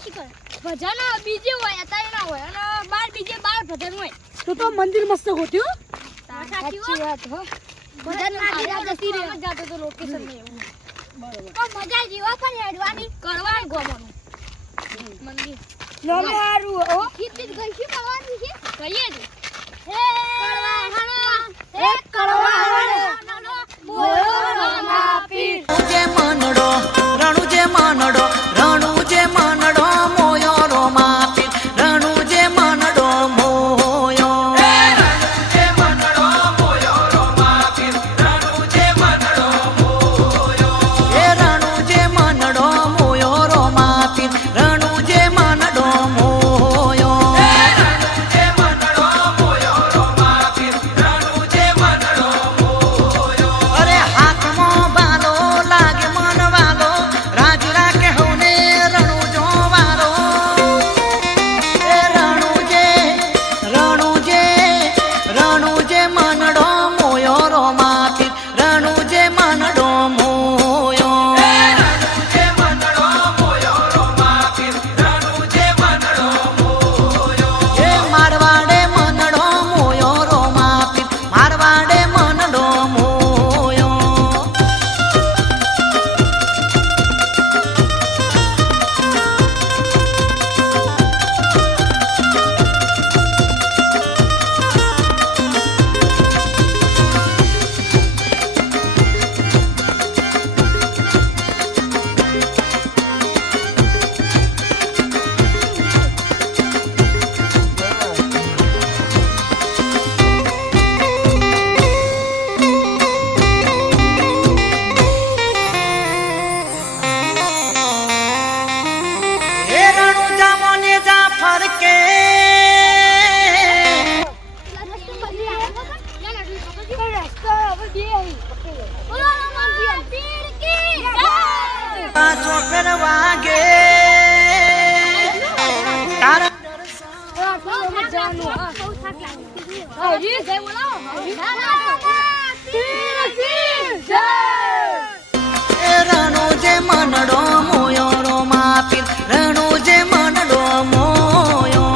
શીખર ભજન બીજે હોય અત્યારે ના હોય અને બાર બીજે બાર ભજન હોય તો મંદિર મસ્ત ગોઠ્યું સાચી વાત હો ભજન ના જતી રહે જાતો તો લોકેશન ને એવું બરોબર પણ મજા જીવા પણ હેડવાની કરવાની ગોવાનું મંદિર નમે હારું હો કીધી ગઈ છે કરવાની છે કહીએ જ હે કળવા હાણો મોયો રામા પીર જે મનડો રણુ જે મનડો મોયો રોમા પીર રણુ જે મનડો મોયો એ રણુ જે મનડો મોયો રોમા પીર રણુ જે મનડો મોયો અરે હાથમાં બાલો લાગે મન વાલો રાજ રાખે હોને રણુ જો વારો એ રણુ જે મનડો મોયો રોમા પીર રણુ જે મનડો મોયો એ મારવાડે મનડો મોયો રોમા પીર મારવાડે મનડો મોયો એ રણુ જામોને જા ફરકે પાછો ફેર વાગે તારા એ રણુ જે મનડો મોયો રોમા પીર રણુ જે મનડો મોયો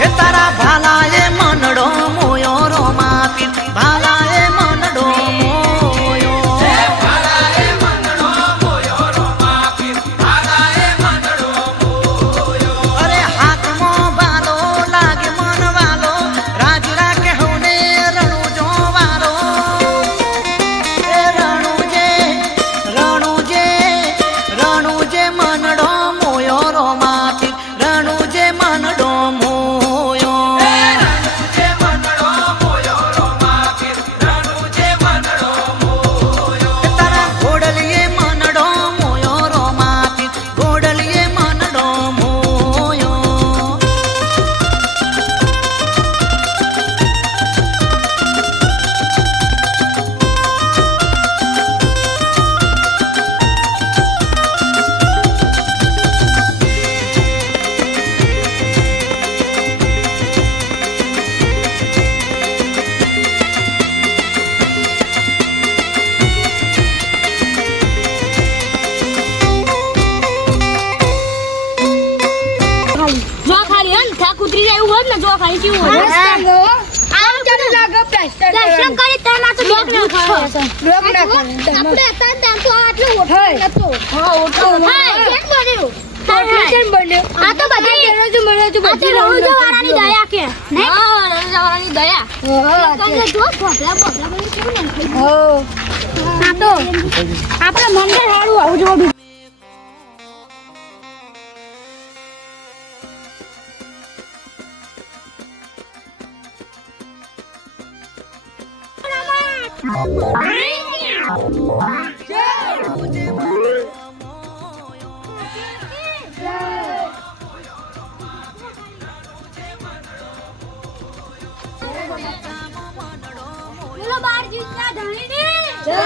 એ તારા ભાલાએ મનડો મોયો રોમા પીર ભાલાએ મનડો મોયો અરે હાથમાં બાલો લાગે મન વાલો રાજ રાખે હોને રણુ જો વારો એ રણુ જે મનડો મોયો રોમા પીર રણુ જે મનડો મોયો તારા ઘોડલીએ મનડો મોયો રોમા પીર ઘોડલીએ મનડો મોયો જો ખાલી હન થાક ઉતરી જાય એવું હોત ને જો ખાલી કેવું હોય આમ ચાલે લાગે દર્શન કરી તેમાં તો ડોક ના ખાય આપણે હતા ત્યાં તો આટલું ઓઠો નતો હા ઓઠો હા કેમ બન્યું કેમ બન્યું આ તો બધી બધી રણુજા વાળાની દયા કે નહીં હા રણુજા વાળાની દયા હા જો ભોગલા બની કેવું ને હા આ તો આપણે મંદિર હારું આવું જોડું બોલો બાર જીતના ધણીની જય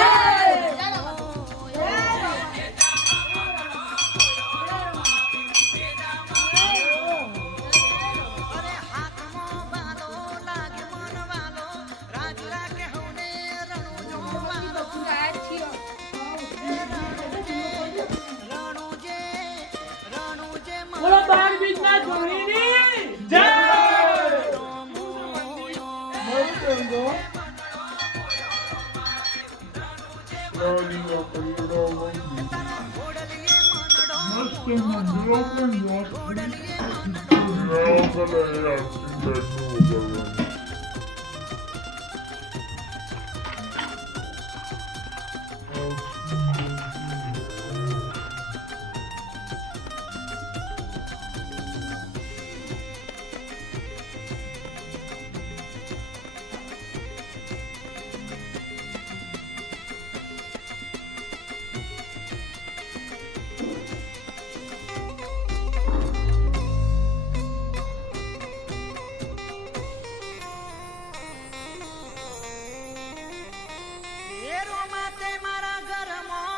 એરો માતે મારા ઘરમાં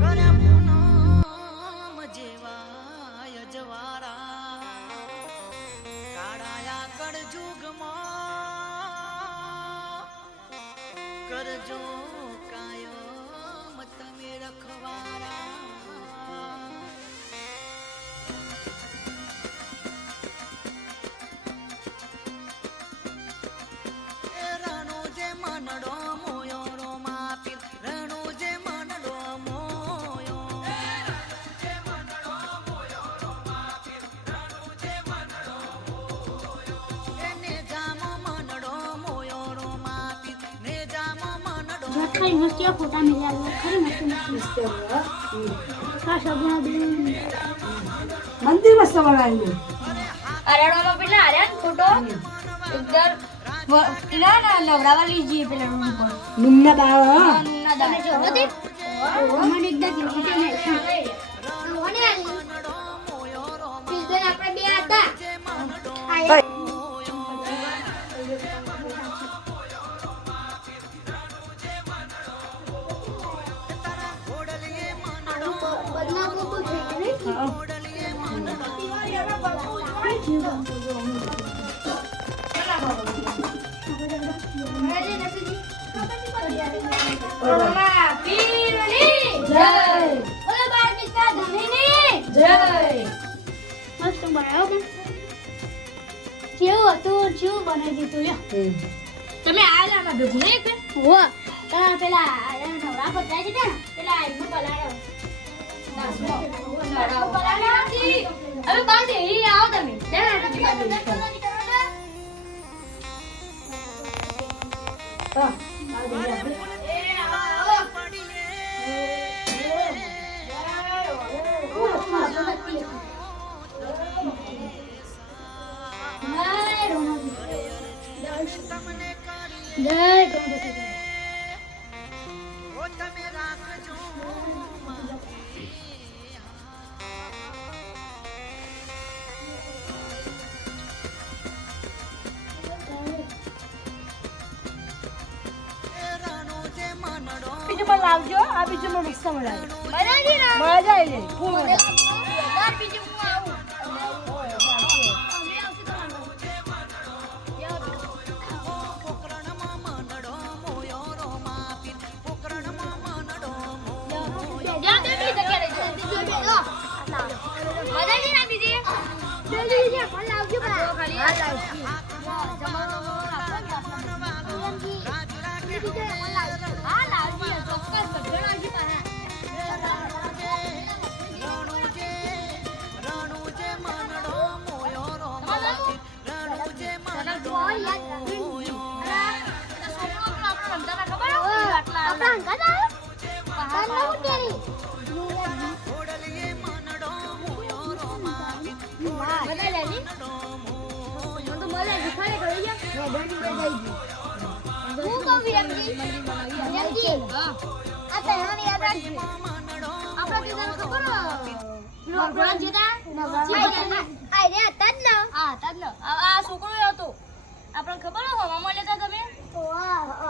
કરે પૂનમ જેવા અજવાળા કાળાયા કળજુગમાં કરજો કાયમ તમે રખવારા રણુ જે મનડો મોયો રો માપી રણુ જે મનડો મોયો એને જામો મનડો મોયો રો માપી ને જામો મનડો ખાઈ મસ્તી ફોટા મેળ્યા ખરી મસ્તી હા સગુણા બેન મંદિર મસ્ત બનાવ્યું. અરેડોમાં પેલા આર્યા ને ફોટો ઉધર પેલા ના નવરાવા લીજી પેલા રૂમ પર નિમ્ન બાળ ના તમે જો હતી મને એકદમ જીવતી ને ઓને પીઝન આપણે બે હતા બદનામ તો છે ને તમે આયલા ભેગું નહીં કે હો તમે પેલા નવરા પર જાય છે ને પેલા આઈનું પલાડો હવે બાદ એ આવો તમે તમે રાખજો બીજું પણ લાવજો. આ બીજું પણ મસ્ત મળાય. મજા જાય લે. ફૂલ મજા. આપણે ખબર હવા મળ્યા હતા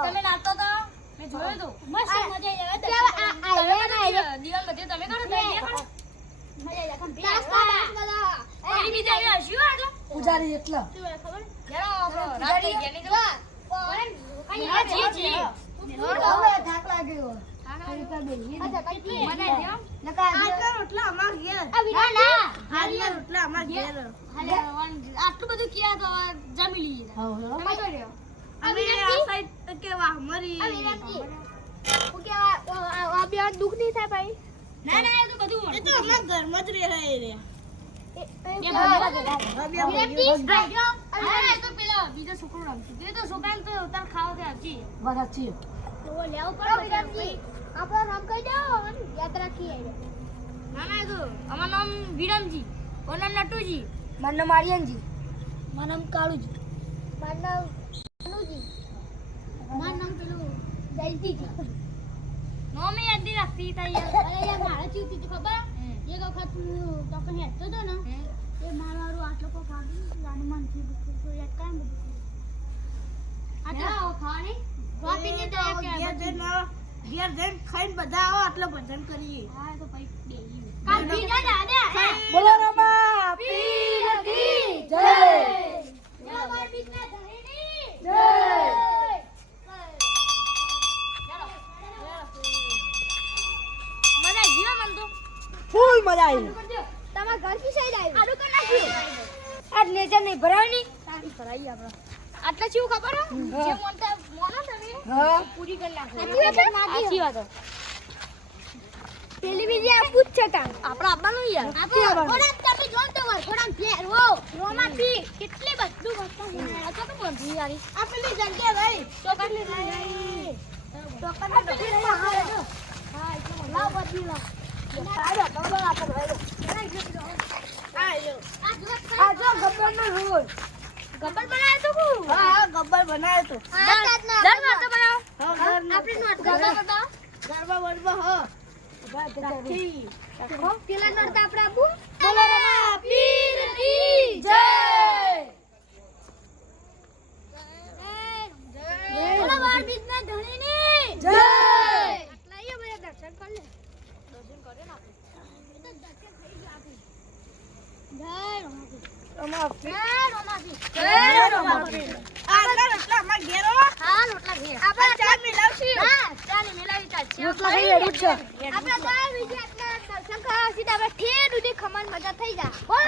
તમે નાચતો હતા મેં જોયું હતું મસ્ત મજા આવી દિવાલ બધી તમે કરો પૂજારી એટલા થાક લાગ્યો આટલું બધું ક્યાં તો જમી લઈએ દુઃખ નહીં થાય ભાઈ. ના ના એ તો બધું એ તો અમારા ઘરમાં જ રહે રે બીજો છોકરો રમશે તે તો છોકરાને તો તાર ખાવા દે આપજી વાત સાચી આપણે નામ કહી દો યાદ રાખી આવ્યા. ના ના એ તો અમારું નામ વિરમજી ઓનું નામ નટુજી મારું નામ આર્યનજી મારું નામ કાળુજી. મારું નામ અનુજી. મારું નામ પેલું જયંતીજી. નોમે યાદ નહીં રાખતી તારી અરે યાર મારે ચીવ હતી ખબર એક વખત હું તો કઈ હેતો તો ને એ મારું આટલો કો ખાધી રાની મનથી દુખતું તો યાદ કામ બધું આટલા ખાવાની વાપીને દયા કે ઘેર જઈને ખાઈને બધા આવો આટલો ભજન કરીએ હા તો ભાઈ બેહી કાલ બીજા દાદા બોલો રમા પીર કી જય જય માર બીજના ધણીની જય મજા જીવા મન તો ફૂલ મજા આવી તમાર ઘર કી સાઈડ આવ્યું આડું કર નાખ્યું આજ નેચર નહીં ભરાય ની કરાઈ આપણે આટલા ચીવ ખબર હે જે મોનતા મોનો તમે હા પૂરી કરી નાખો સાચી વાત વાત પેલી બીજી આ પૂછ છે તાર આપણે આપવાનું યાર આપણે ઓડા તમે જોન તો વર ઓડા ફેર વો રોમા પી કેટલી બધું વસ્તુ આ તો બંધી યારી આ પેલી જગ્યા રહી ચોકલી રહી ચોકલી બધી હા લાવ બધી લાવ આજો ગબ્બર આપો ભાઈ આ આજો ગબ્બર નો રોલ ગબ્બર બનાવ્યો તો હું હા ગબ્બર બનાવ્યો તો દર વાત તો બનાવો આપણે નોટ ગરબા બતાવો ગરબા બરબા હો પેલા નોટ આપણે આપું બોલો રમા પીર કી જય બોલો માર બીજના ધણીની જય લાઈએ બધા દર્શન કર લે દર્શન કરે ને આપણે એ તો દર્શન થઈ ગયા આપી જય રોમાપી રમા જય રોમાપી જય રમા પીર આગળ એટલા અમાર ઘેર હો હા રોટલા ઘે આપણે ચા મિલાવશી હા ચાલે મેલાવી તા છે રોટલા ખાઈ એડું છે આપણે તો બીજે આટલા દર્શન કરવા સીધા આપણે ઠેર સુધી ખમણ મજા થઈ જાય હો